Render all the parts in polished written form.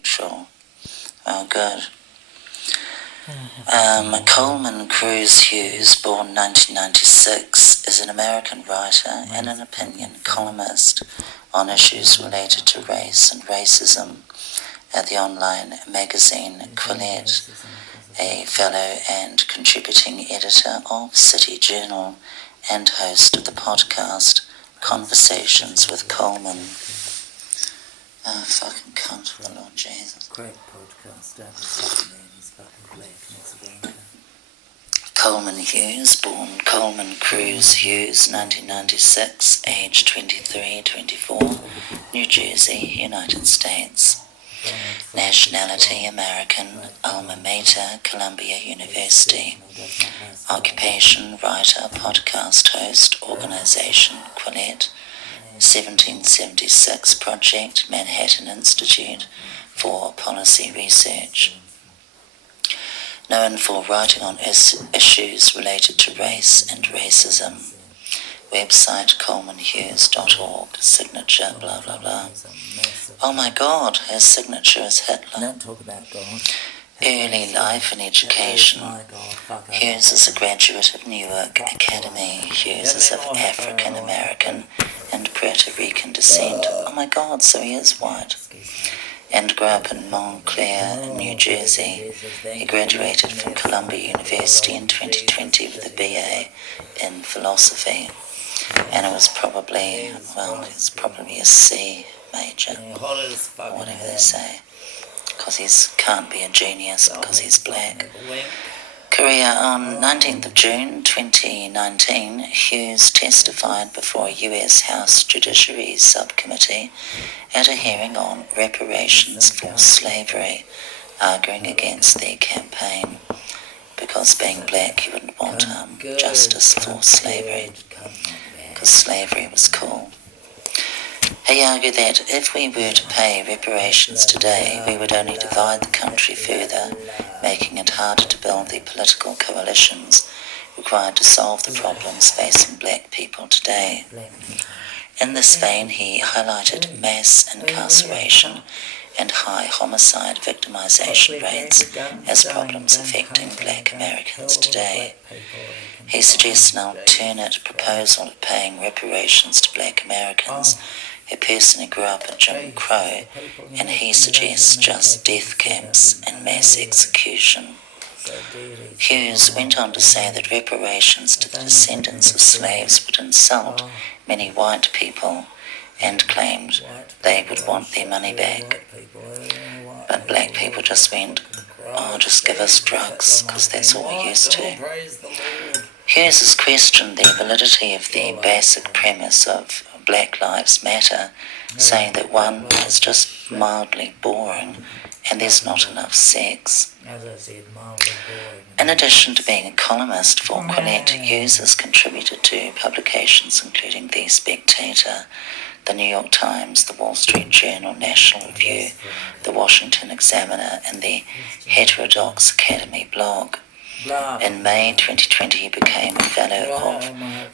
Sure. Oh, good. Coleman Cruz Hughes, born 1996, is an American writer and an opinion columnist on issues related to race and racism at the online magazine Quillette, a fellow and contributing editor of City Journal and host of the podcast Conversations with Coleman. Oh, fucking cunt for the Lord Jesus. Great podcast, don't listen to me, he's fucking black and it's a wanker. Coleman Hughes, born Coleman Cruz Hughes, 1996, age 23-24, New Jersey, United States. Nationality American, alma mater, Columbia University. Occupation, writer, podcast host, organization, Quillette. 1776 Project, Manhattan Institute for Policy Research. Known for writing on issues related to race and racism. Website colemanhughes.org, signature, blah blah blah. Oh my God, his signature is Hitler. Don't talk about God. Early life and education. Hughes is a graduate of Newark Academy. Hughes is of African American and Puerto Rican descent. Oh my God, so he is white. And grew up in Montclair, New Jersey. He graduated from Columbia University in 2020 with a BA in philosophy. And it was probably a C major, or whatever they say. Because he can't be a genius because he's black. Career on 19th of June 2019, Hughes testified before a US House Judiciary Subcommittee at a hearing on reparations for slavery, arguing against their campaign. Because being black, he wouldn't want justice for slavery, because slavery was cool. He argued that if we were to pay reparations today, we would only divide the country further, making it harder to build the political coalitions required to solve the problems facing black people today. In this vein, he highlighted mass incarceration and high homicide victimization rates as problems affecting black Americans today. He suggests an alternate proposal of paying reparations to black Americans who personally grew up in Jim Crow, and he suggests just death camps and mass execution. Hughes went on to say that reparations to the descendants of slaves would insult many white people and claimed they would want their money back. But black people just went, oh, just give us drugs, because that's all we're used to. Hughes has questioned the validity of the basic premise of Black Lives Matter, saying that one is just mildly boring and there's not enough sex. In addition to being a columnist for Quillette, Hughes has contributed to publications including The Spectator, The New York Times, The Wall Street Journal, National Review, The Washington Examiner, and the Heterodox Academy blog. In May 2020, he became a fellow of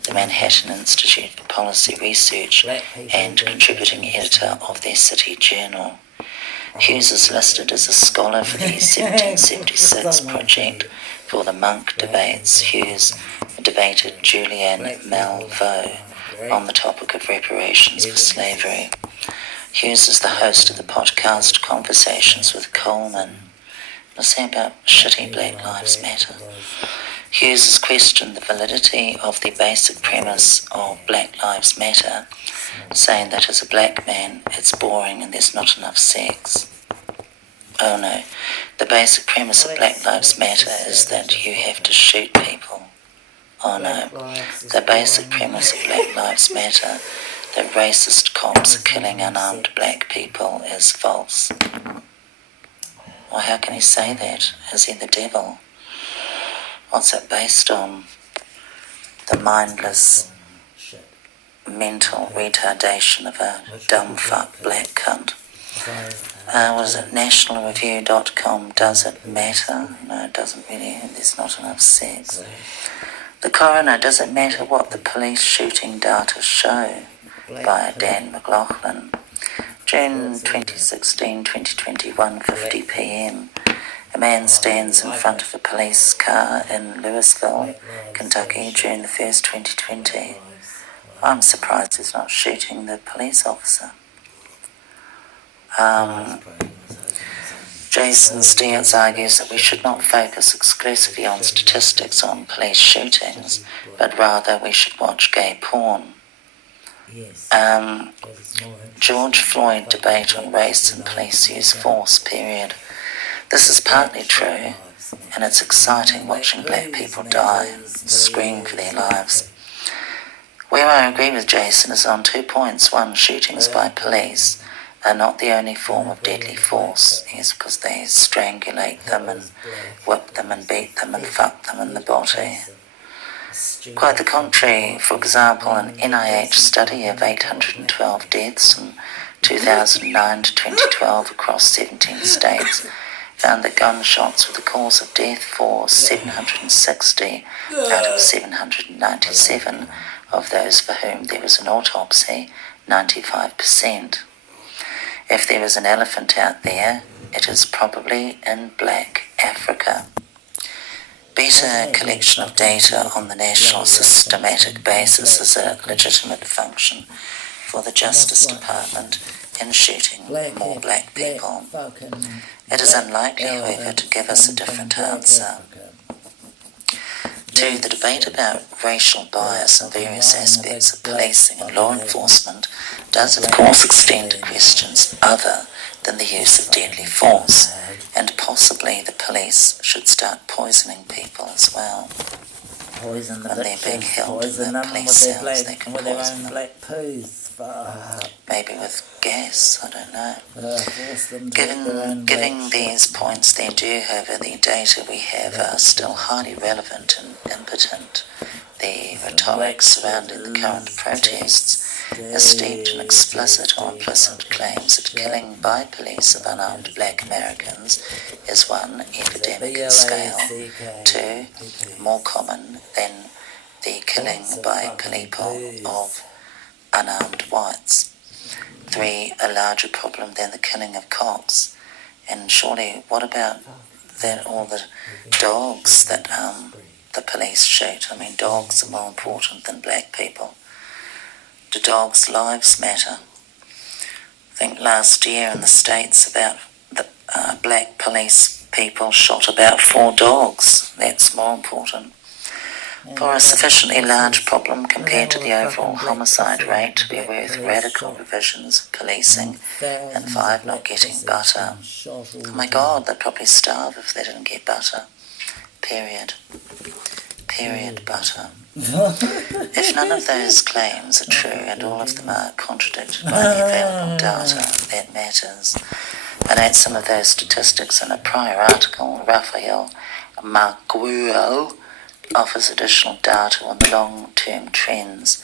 the Manhattan Institute for Policy Research and contributing editor of their City Journal. Hughes is listed as a scholar for the 1776 Project for the Monk Debates. Hughes debated Julianne Malveaux on the topic of reparations for slavery. Hughes is the host of the podcast Conversations with Coleman. Let's say about shitty Black Lives Matter. Hughes has questioned the validity of the basic premise of Black Lives Matter, saying that as a black man, it's boring and there's not enough sex. Oh no, the basic premise of Black Lives Matter is that you have to shoot people. Oh no, the basic premise of Black Lives Matter, that racist cops are killing unarmed black people, is false. Well, how can he say that? Is he the devil? What's it based on? The mindless mental retardation of a dumb fuck black cunt. Was it nationalreview.com? Does it matter? No, it doesn't really. There's not enough sex. The coroner, does it matter what the police shooting data show? By Dan McLaughlin. June 2016, 2021, 50 p.m. A man stands in front of a police car in Louisville, Kentucky, June the 1st, 2020. I'm surprised he's not shooting the police officer. Jason Steers argues that we should not focus exclusively on statistics on police shootings, but rather we should watch gay porn. George Floyd debate on race and police use force, period. This is partly true, and it's exciting watching black people die, scream for their lives. Where I agree with Jason is on 2 points. One, shootings by police are not the only form of deadly force, yes, because they strangulate them and whip them and beat them and fuck them in the body. Quite the contrary. For example, an NIH study of 812 deaths from 2009 to 2012 across 17 states found that gunshots were the cause of death for 760 out of 797 of those for whom there was an autopsy, 95%. If there is an elephant out there, it is probably in black Africa. Better collection of data on the national systematic basis is a legitimate function for the Justice Department in shooting more black people. It is unlikely, however, to give us a different answer. 2. The debate about racial bias in various aspects of policing and law enforcement does, of course, extend to questions other than the use of deadly force, and possibly the police should start poisoning people as well. Poison the when they're being held in the police cells, they can poison them. black poos. Maybe with gas, I don't know. Force them to Given these points, they do, however, the data we have are still highly relevant and impotent. The rhetoric surrounding the current protests is steeped in explicit or implicit claims that killing by police of unarmed black Americans is 1, epidemic in scale, 2, more common than the killing by people of unarmed whites, 3, a larger problem than the killing of cops. And surely, what about all the dogs that the police shoot? I mean, dogs are more important than black people. Do dogs' lives matter? I think last year in the States, about the black police people shot about 4 dogs. That's more important. For a sufficiently large problem compared to the overall homicide rate to be worth radical revisions of policing, and 5, not getting butter. Oh my God, they'd probably starve if they didn't get butter. Period. Period, butter. If none of those claims are true, and all of them are contradicted by the available data, that matters. I note some of those statistics in a prior article. Raphael Marguero offers additional data on the long-term trends.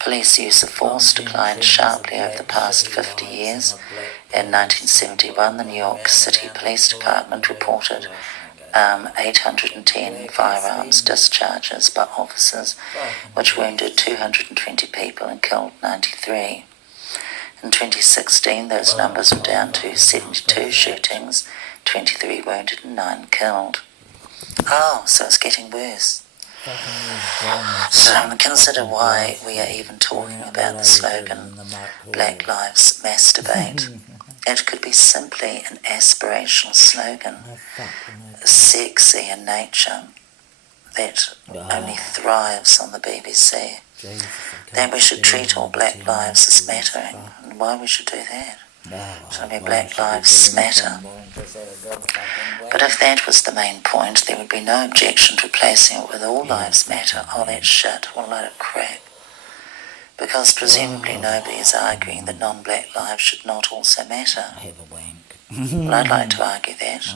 Police use of force declined sharply over the past 50 years. In 1971, the New York City Police Department reported 810 firearms discharges by officers, which wounded 220 people and killed 93. In 2016, those numbers were down to 72 shootings, 23 wounded and 9 killed. Oh, so it's getting worse. So consider why we are even talking about the slogan, Black Lives Masturbate. It could be simply an aspirational slogan, sexy in nature, that only thrives on the BBC. That we should treat all black lives as mattering. And why we should do that? Should be Black Lives Matter. But if that was the main point, there would be no objection to replacing it with All Lives Matter. Oh, that's shit. What a load of crap. Because presumably nobody is arguing that non-black lives should not also matter. Well, I'd like to argue that.